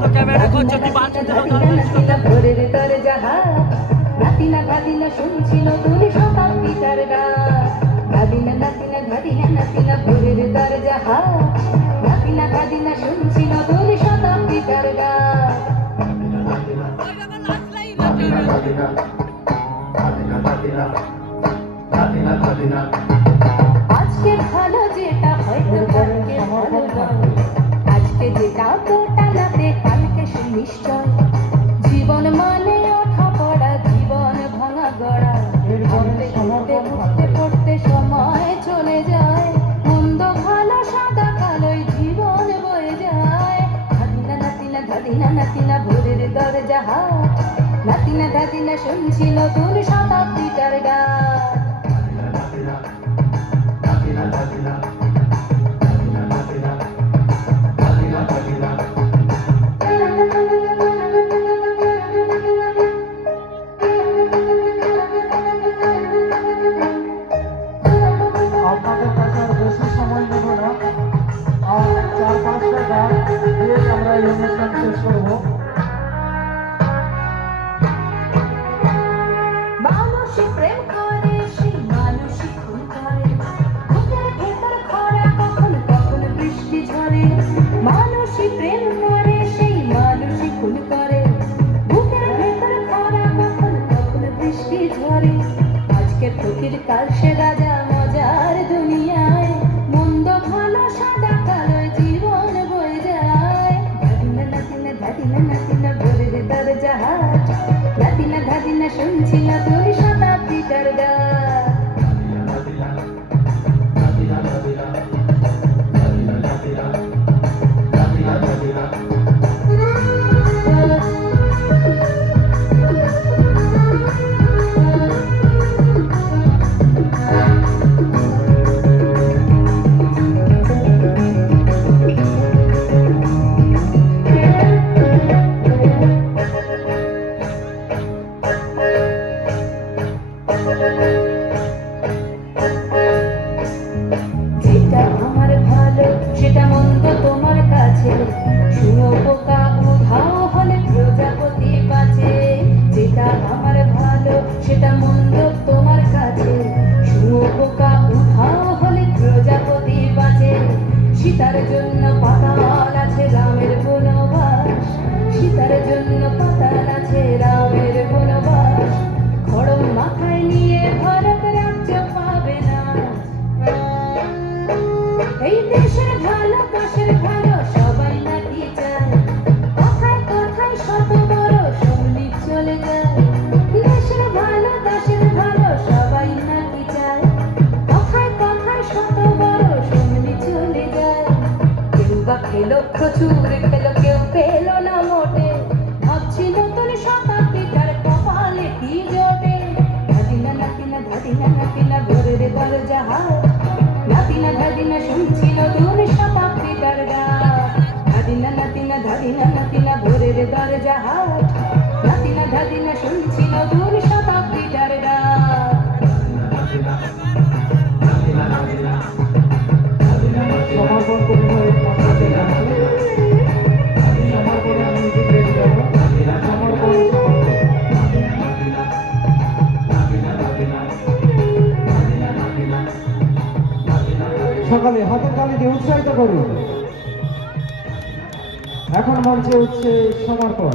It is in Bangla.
তো ক্যামেরা করছো তুই বাঁচতে ভোরের দরজা নাতিনা গাদিনা শুনছিল তুমি শতাব্দীটার গান গাদিনা নাতিনা গাদিনা নাতিনা ভোরের দরজা নাতিনা গাদিনা শুনছিল তুমি শতাব্দীটার গান আজকে ভালো যেটা হয়তো কালকে ভালো নয় আজকে যেটা তোটালাতে কালকে সে নিশ্চয় জীবন মানে ওঠা পড়া জীবন ভাঙা গড়া পড়তে পড়তে পড়তে পড়তে সময় চলে যায় মন্দ ভালো সাদা কালোই জীবন বয়ে যায় ধাদিনা নাতিনা ধাদিনা নাতিনা ভোরের দরজা নাতিনা ধাদিনা শুনছিল তোর শতাব্দীটার গান আপনাদের কাছে আর বেশি সময় নেব না আর 4-5টা গান দিয়ে আমরা এই অনুষ্ঠান শেষ করবো মানুষই প্রেম করে সেই মানুষই খুন করে বুকের ভেতর খরা কখন কখন বৃষ্টি ঝরে মানুষই প্রেম করে সেই মানুষই খুন করে বুকের ভেতর খরা কখন কখন বৃষ্টি ঝরে আজকে ফকির কাল সে রাজা মজার দুনিয়ায় মন্দ ভালো সাদা কালো জীবন বয়ে যায় ধাদিনা নাতিনা ধাদিনা নাতিনা ভোরের দরজা ধাদিনা ধাদিনা শুনছিল তোর শতাব্দীটার গান যেটা আমার ভালো সেটা মন্দ তোমার কাছে শুনো পোকা উধাও হলে প্রজাপতি বাঁচে যেটা আমার ভালো সেটা মন্দ তোমার কাছে শুনো পোকা উধাও হলে প্রজাপতি বাঁচে সীতার জন্য পাতাল আছে রামের বনবাস সীতার জন্য পাতাল আছে রামের বনবাস খড়ম মাথায় নিয়ে ভারত রাজ্য পাবে না এই দেশের ভালো পাশের ভালো সবাই নাকি চায় কথায় কথায় শত বড় সৈনিক চলে যায় দেশের ভালো দেশের ভালো সবাই নাকি চায় কথায় কথায় শত বড় সৈনিক চলে যায় কেউ বা খেলো প্রচুর খেলো কেউ পেলো না মোটে ভাবছিল তোর শতাব্দীটার কপালে কি জোটে ধাদিনা নাতিনা ধাদিনা নাতিনা ভোরের দরজা নাতিনা ধাদিনা শুনছিল তোর শতাব্দীটার গান ধাদিনা নাতিনা ধাদিনা নাতিনা ভোরের দরজা নাতিনা ধাদিনা শুনছিল তোর শতাব্দীটার গান সমর্পণ করবো এই মাতাকে গানকে সমর্পণে আমি মিউজিক রেডি করবো সমর্পণ সকালে হাতের তালি দিয়ে উৎসাহিত করুন এখন মঞ্চে হচ্ছে সমর্পণ।